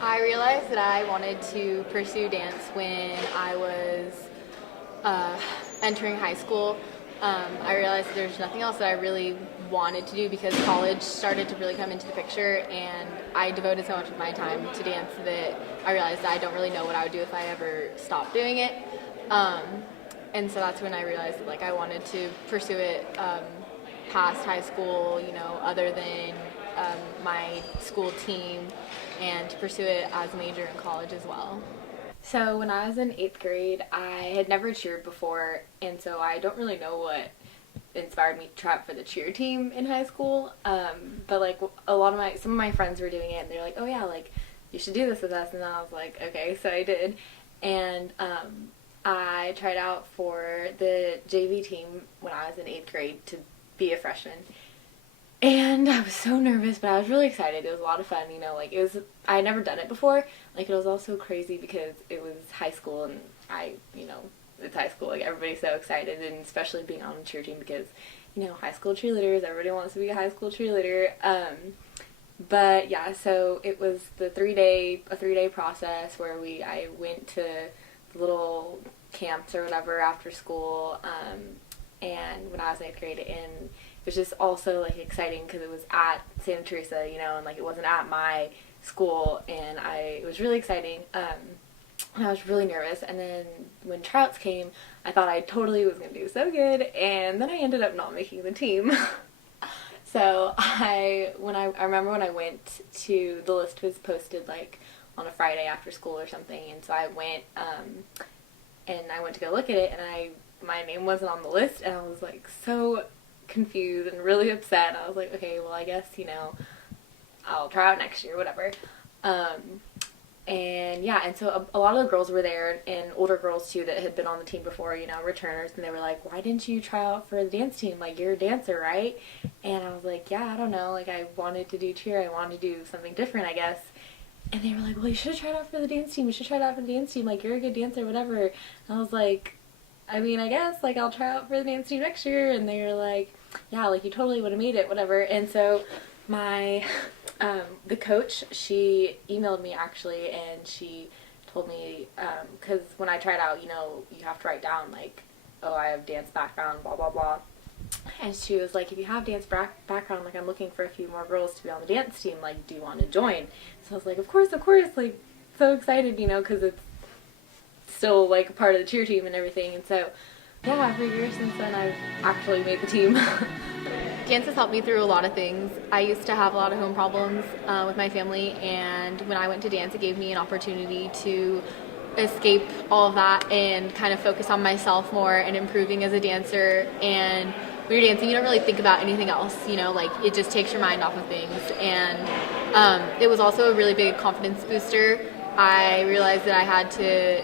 I realized that I wanted to pursue dance when I was uh, entering high school. I realized that there's nothing else that I really wanted to do because college started to really come into the picture, and I devoted so much of my time to dance that I realized that I don't really know what I would do if I ever stopped doing it. Um, and so that's when I realized that I wanted to pursue it past high school, other than my school team, and to pursue it as a major in college as well. So when I was in eighth grade, I had never cheered before, and so I don't really know what inspired me to try out for the cheer team in high school. But some of my friends were doing it, and they're like, "Oh yeah, you should do this with us." And then I was like, "Okay," so I did, and I tried out for the JV team when I was in eighth grade to be a freshman. And I was so nervous, but I was really excited. It was a lot of fun, I had never done it before. It was also crazy because it was high school, and it's high school. Everybody's so excited, and especially being on a cheer team because, high school cheerleaders, everybody wants to be a high school cheerleader. But yeah, so it was a 3-day process where I went to little camps or whatever after school, and when I was in eighth grade, and it was just also exciting because it was at Santa Teresa, and it wasn't at my school, and it was really exciting. And I was really nervous, and then when tryouts came, I thought I totally was going to do so good, and then I ended up not making the team. So I remember when I went to, the list was posted on a Friday after school or something, and so I went and I went to go look at it, and my name wasn't on the list, and I was so confused and really upset. I was like, okay, well, I guess I'll try out next year, whatever. And yeah, and so a lot of the girls were there, and older girls too that had been on the team before, returners, and they were like, "Why didn't you try out for the dance team? You're a dancer, right?" And I was like, "Yeah, I don't know. I wanted to do cheer. I wanted to do something different, I guess." And they were like, "Well, you should have tried out for the dance team. You should try it out for the dance team. You're a good dancer, whatever." And I was like, I mean, I guess, I'll try out for the dance team next year. And they were like, "Yeah, you totally would have made it, whatever." And so my the coach, she emailed me actually, and she told me, because when I tried out, you have to write down "Oh, I have dance background, blah blah blah." And she was like, "If you have dance background, I'm looking for a few more girls to be on the dance team. Do you want to join?" So I was like, of course, so excited, because it's still a part of the cheer team and everything. And so yeah, for years since then, I've actually made the team. Dance has helped me through a lot of things. I used to have a lot of home problems with my family, and when I went to dance, it gave me an opportunity to escape all of that and kind of focus on myself more and improving as a dancer. And when you're dancing, you don't really think about anything else, it just takes your mind off of things. And it was also a really big confidence booster. I realized that I had to,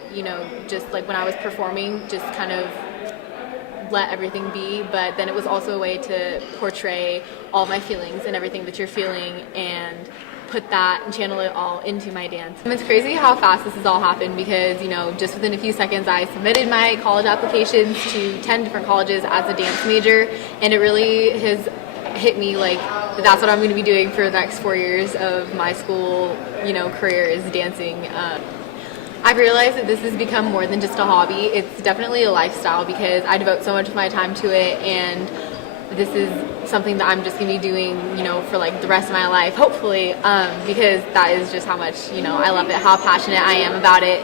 just when I was performing, just kind of let everything be, but then it was also a way to portray all my feelings and everything that you're feeling and put that and channel it all into my dance. And it's crazy how fast this has all happened because, just within a few seconds I submitted my college applications to 10 different colleges as a dance major, and it really has hit me that's what I'm going to be doing for the next 4 years of my school, career, is dancing. I've realized that this has become more than just a hobby. It's definitely a lifestyle because I devote so much of my time to it, and this is something that I'm just going to be doing, for the rest of my life, hopefully, because that is just how much, I love it, how passionate I am about it.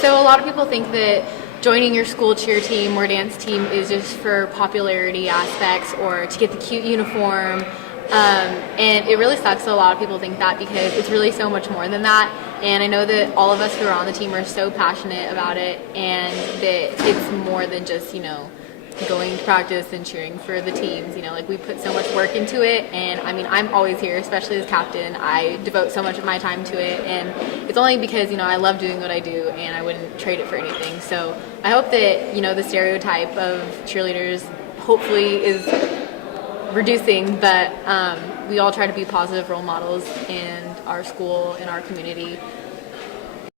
So a lot of people think that joining your school cheer team or dance team is just for popularity aspects or to get the cute uniform. And it really sucks that a lot of people think that because it's really so much more than that. And I know that all of us who are on the team are so passionate about it, and that it's more than just, going to practice and cheering for the teams. We put so much work into it, and I mean, I'm always here, especially as captain. I devote so much of my time to it, and it's only because, I love doing what I do, and I wouldn't trade it for anything. So I hope that, the stereotype of cheerleaders hopefully is reducing, but we all try to be positive role models in our school, in our community,